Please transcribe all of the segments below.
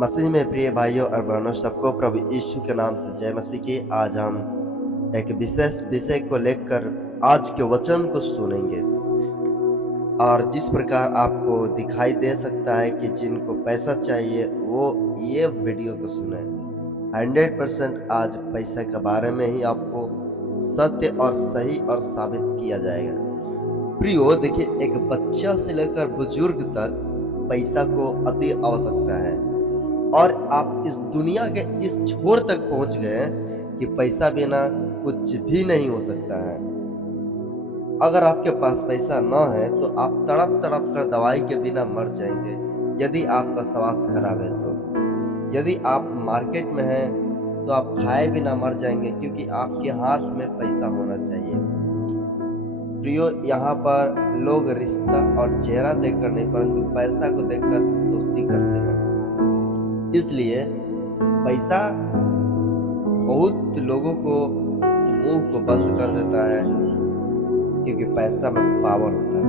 मसीह में प्रिय भाइयों और बहनों, सबको प्रभु यीशु के नाम से जय मसीह की। आज हम एक विशेष विषय को लेकर आज के वचन को सुनेंगे। और जिस प्रकार आपको दिखाई दे सकता है कि जिनको पैसा चाहिए वो ये वीडियो को सुने। 100% आज पैसा के बारे में ही आपको सत्य और सही और साबित किया जाएगा। प्रियो देखिए, एक बच्चा से लेकर बुजुर्ग तक पैसा को अति आवश्यकता है। और आप इस दुनिया के इस छोर तक पहुंच गए कि पैसा बिना कुछ भी नहीं हो सकता है। अगर आपके पास पैसा न है तो आप तड़प तड़प कर दवाई के बिना मर जाएंगे। यदि आपका स्वास्थ्य खराब है तो यदि आप मार्केट में हैं तो आप खाए बिना मर जाएंगे, क्योंकि आपके हाथ में पैसा होना चाहिए। प्रियो, यहाँ पर लोग रिश्ता और चेहरा देखकर नहीं परंतु पैसा को देखकर दोस्ती करते हैं। इसलिए पैसा बहुत लोगों को मुंह को बंद कर देता है, क्योंकि पैसा में पावर होता है।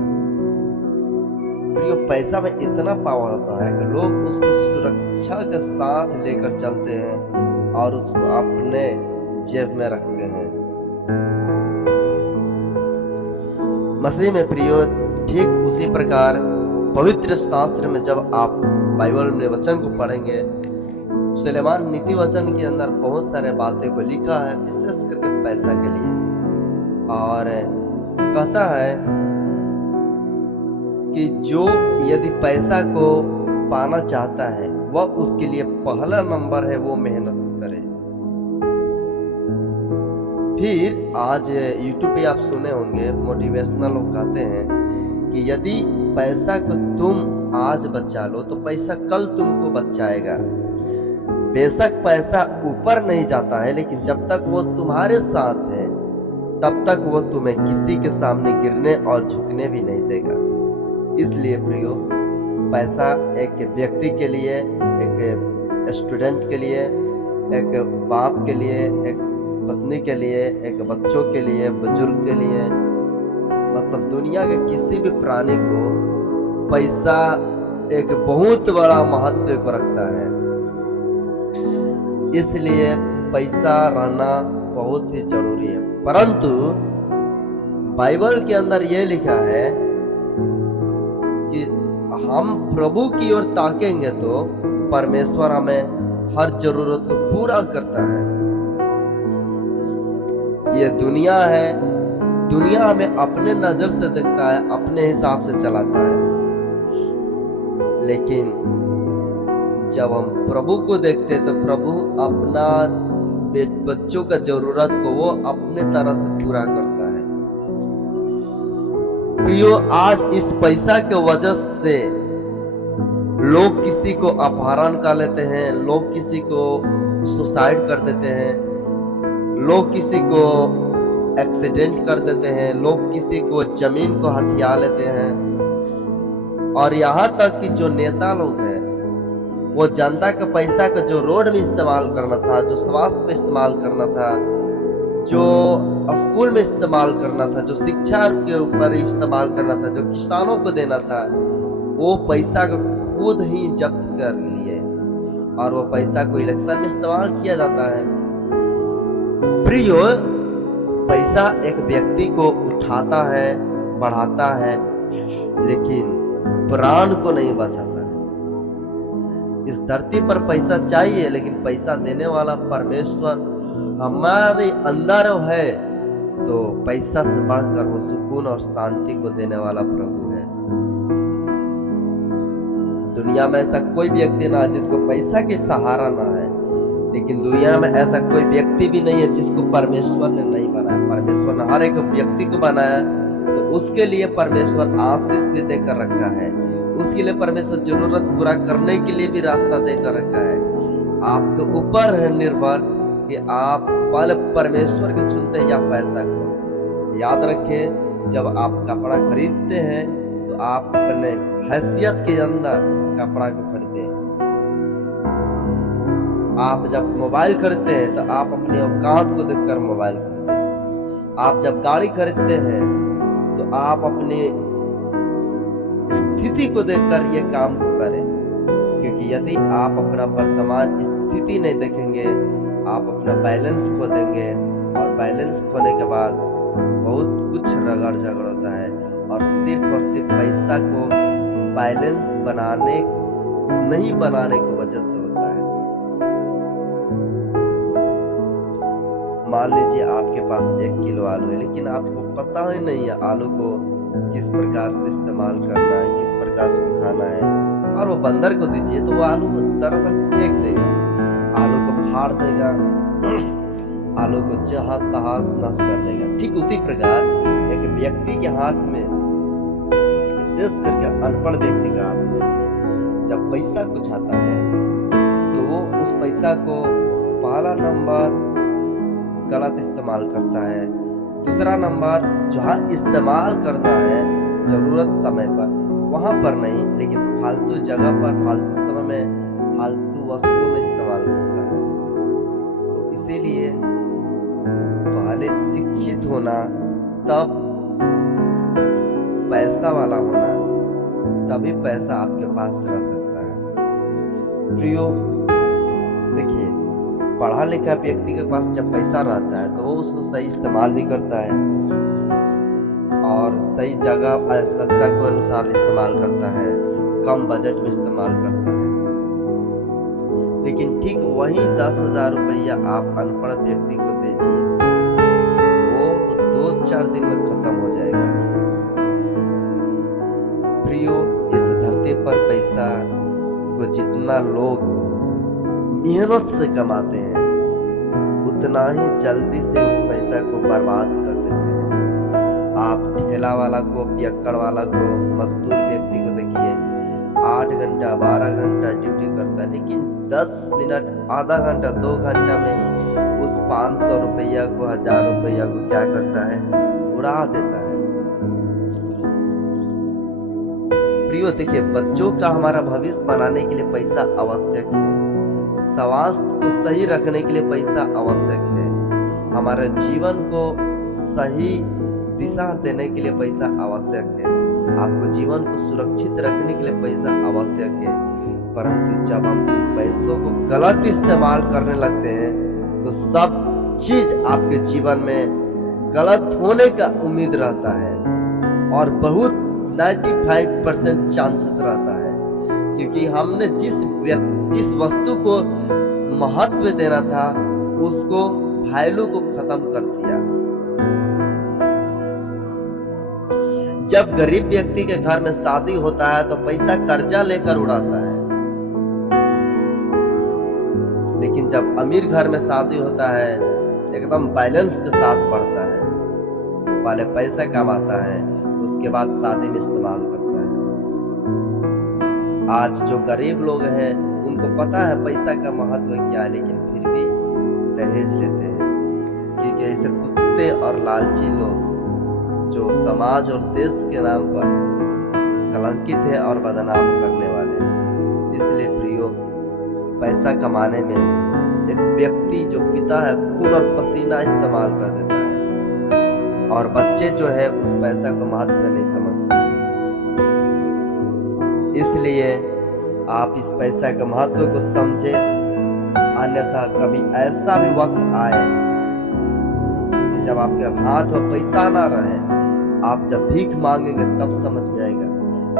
प्रियो, पैसा में इतना पावर होता है कि लोग उसको सुरक्षा के साथ लेकर चलते हैं और उसको अपने जेब में रखते हैं। मसीह में प्रियो, ठीक उसी प्रकार पवित्र शास्त्र में जब आप बाइबल में वचन को पढ़ेंगे, सुलेमान नीति वचन के अंदर बहुत सारे बातें को लिखा है, विशेष करके पैसा के लिए। और कहता है कि जो यदि पैसा को पाना चाहता है वह उसके लिए पहला नंबर है, वो मेहनत करे। फिर आज यूट्यूब पे आप सुने होंगे, मोटिवेशनल लोग कहते हैं कि यदि पैसा को तुम आज बचा लो तो पैसा कल तुमको बचाएगा। बेशक पैसा ऊपर नहीं जाता है, लेकिन जब तक वो तुम्हारे साथ है तब तक वो तुम्हें किसी के सामने गिरने और झुकने भी नहीं देगा। इसलिए प्रियो, पैसा एक व्यक्ति के लिए, एक स्टूडेंट के लिए, एक बाप के लिए, एक पत्नी के लिए, एक बच्चों के लिए, बुजुर्ग के लिए, मतलब दुनिया के किसी भी प्राणी को पैसा एक बहुत बड़ा महत्व को रखता है। इसलिए पैसा रहना बहुत ही जरूरी है। परंतु बाइबल के अंदर यह लिखा है कि हम प्रभु की ओर ताकेंगे तो परमेश्वर हमें हर जरूरत को पूरा करता है। ये दुनिया है, दुनिया हमें अपने नजर से देखता है, अपने हिसाब से चलाता है। लेकिन जब हम प्रभु को देखते हैं तो प्रभु अपना बच्चों का जरूरत को वो अपने तरह से पूरा करता है। प्रियो, आज इस पैसा के वजह से लोग किसी को अपहरण कर लेते हैं, लोग किसी को सुसाइड कर देते हैं, लोग किसी को एक्सीडेंट कर देते हैं, लोग किसी को जमीन को हथिया लेते हैं। और यहाँ तक कि जो नेता लोग हैं वो जनता के पैसा को जो रोड में इस्तेमाल करना था, जो स्वास्थ्य में इस्तेमाल करना था, जो स्कूल में इस्तेमाल करना था, जो शिक्षा के ऊपर इस्तेमाल करना था, जो किसानों को देना था, वो पैसा को खुद ही जब्त कर लिए और वो पैसा को इलेक्शन में इस्तेमाल किया जाता है। प्रियो, पैसा एक व्यक्ति को उठाता है, बढ़ाता है, लेकिन प्राण को नहीं बचाता है। इस धरती पर पैसा चाहिए, लेकिन पैसा देने वाला परमेश्वर हमारे अंदर है, तो पैसा से बढ़कर वो सुकून और शांति को देने वाला प्रभु है। दुनिया में ऐसा कोई व्यक्ति ना है जिसको पैसा के सहारा ना है, लेकिन दुनिया में ऐसा कोई व्यक्ति भी नहीं है जिसको परमेश्वर ने नहीं बनाया। परमेश्वर ने हर एक व्यक्ति को बनाया, तो उसके लिए परमेश्वर आशीष भी देकर रखा है, उसके लिए परमेश्वर जरूरत पूरा करने के लिए भी रास्ता देकर रखा है। आपके ऊपर है निर्भर कि आप पहले परमेश्वर को चुनते हैं या पैसा को। याद रखें, जब आप कपड़ा खरीदते हैं तो आप अपने हैसियत के अंदर कपड़ा को खरीदते हैं। आप जब मोबाइल खरीदते हैं तो आप अपने औकात को देखकर मोबाइल खरीदते हैं। आप जब गाड़ी खरीदते हैं तो आप अपनी स्थिति को देखकर ये काम को करें, क्योंकि यदि आप अपना वर्तमान स्थिति नहीं देखेंगे, आप अपना बैलेंस खो देंगे और बैलेंस खोने के बाद बहुत कुछ रगड़ झगड़ होता है और सिर्फ पैसा को बैलेंस नहीं बनाने की वजह से होता है। मान लीजिए आपके पास 1 किलो आलू है, लेकिन आपको पता ही नहीं है आलू को किस प्रकार से इस्तेमाल करना है, किस प्रकार से खाना है, और वो बंदर को दीजिए तो वो आलू दरअसल फेंक देगा, आलू को फाड़ देगा, आलू को जहां तहां नष्ट कर देगा। ठीक उसी प्रकार एक व्यक्ति के हाथ में, विशेष करके अनपढ़ व्यक्ति के हाथ में जब पैसा कुछ आता है तो वो उस पैसा को पहला नंबर गलत इस्तेमाल करता है, दूसरा नंबर जहाँ इस्तेमाल करना है जरूरत समय पर वहां पर नहीं, लेकिन फालतू जगह पर फालतू समय में फालतू वस्तुओं में इस्तेमाल करता है। तो इसीलिए पहले शिक्षित होना, तब पैसा वाला होना, तभी पैसा आपके पास रह सकता है। प्रियो, देखिए, पढ़ा लिखा व्यक्ति के पास जब पैसा रहता है तो वो उसको सही इस्तेमाल भी करता है और सही जगह आवश्यकता के अनुसार इस्तेमाल करता है, कम बजट में इस्तेमाल करता है। लेकिन ठीक वही 10,000 रुपया आप अनपढ़ व्यक्ति को दीजिए, वो 2-4 दिन में खत्म हो जाएगा। प्रियो, इस धरती पर पैसा को जितना लोग मेहनत से कमाते हैं उतना ही जल्दी से उस पैसा को बर्बाद कर देते हैं। आप ठेला वाला को, पियक्कड़ वाला को, मजदूर व्यक्ति को देखिए, 8 घंटा 12 घंटा ड्यूटी करता है, लेकिन 10 मिनट, आधा घंटा, 2 घंटा में ही उस 500 रुपया को, 1000 रुपया को क्या करता है, उड़ा देता है। प्रियो, देखिए, बच्चों का हमारा भविष्य बनाने के लिए पैसा आवश्यक है, स्वास्थ्य को सही रखने के लिए पैसा आवश्यक है, हमारे जीवन को सही दिशा देने के लिए पैसा आवश्यक है, आपको जीवन को सुरक्षित रखने के लिए पैसा आवश्यक है। परंतु जब हम इन पैसों को गलत इस्तेमाल करने लगते हैं तो सब चीज आपके जीवन में गलत होने का उम्मीद रहता है और बहुत 95% चांसेस रहता है, क्योंकि हमने जिस वस्तु को महत्व देना था उसको वैल्यू को खत्म कर दिया। जब गरीब व्यक्ति के घर में शादी होता है तो पैसा कर्जा लेकर उड़ाता है, लेकिन जब अमीर घर में शादी होता है एकदम बैलेंस के साथ बढ़ता है, पहले पैसा कमाता है उसके बाद शादी में इस्तेमाल करता है। आज जो गरीब लोग हैं उनको पता है पैसा का महत्व क्या है, लेकिन फिर भी दहेज लेते हैं, क्योंकि ऐसे कुत्ते और लालची लोग जो समाज और देश के नाम पर कलंकित है और बदनाम करने वाले हैं। इसलिए प्रियो, पैसा कमाने में एक व्यक्ति जो पिता है खून और पसीना इस्तेमाल कर देता है और बच्चे जो है उस पैसा को महत्व नहीं समझते हैं। इसलिए आप इस पैसा के महत्व को समझे, अन्यथा कभी ऐसा भी वक्त आए कि जब आपके हाथ में पैसा ना रहे, आप जब भीख मांगेंगे तब समझ में आएगा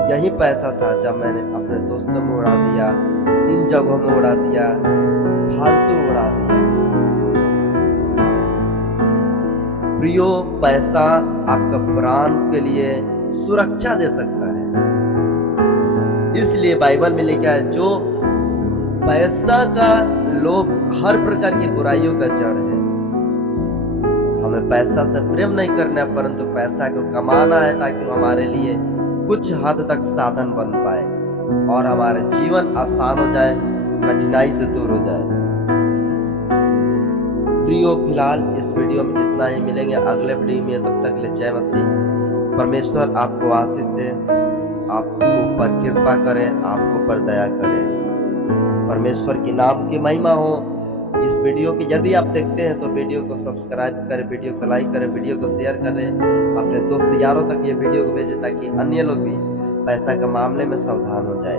यही पैसा था जब मैंने अपने दोस्तों में उड़ा दिया, इन जगहों में उड़ा दिया, फालतू उड़ा दिया। प्रियो, पैसा आपका प्राण के लिए सुरक्षा दे सकता है, इसलिए बाइबल में लिखा है जो पैसा का लोभ हर प्रकार की बुराइयों का जड़ है। हमें पैसा से प्रेम नहीं करना है, परंतु पैसा को कमाना है ताकि वो हमारे लिए कुछ हद तक साधन बन पाए और हमारे जीवन आसान हो जाए, कठिनाई से दूर हो जाए। प्रियो, फिलहाल इस वीडियो में इतना ही, मिलेंगे अगले वीडियो में, तब तक ले जय मसीह। परमेश्वर आपको आशीष दे, आपको पर कृपा करे, आपको पर दया करे। परमेश्वर के नाम की महिमा हो। इस वीडियो की यदि आप देखते हैं तो वीडियो को सब्सक्राइब करें, वीडियो को लाइक करें, वीडियो को शेयर करें, अपने दोस्त यारों तक ये वीडियो को भेजें ताकि अन्य लोग भी पैसा के मामले में सावधान हो जाए।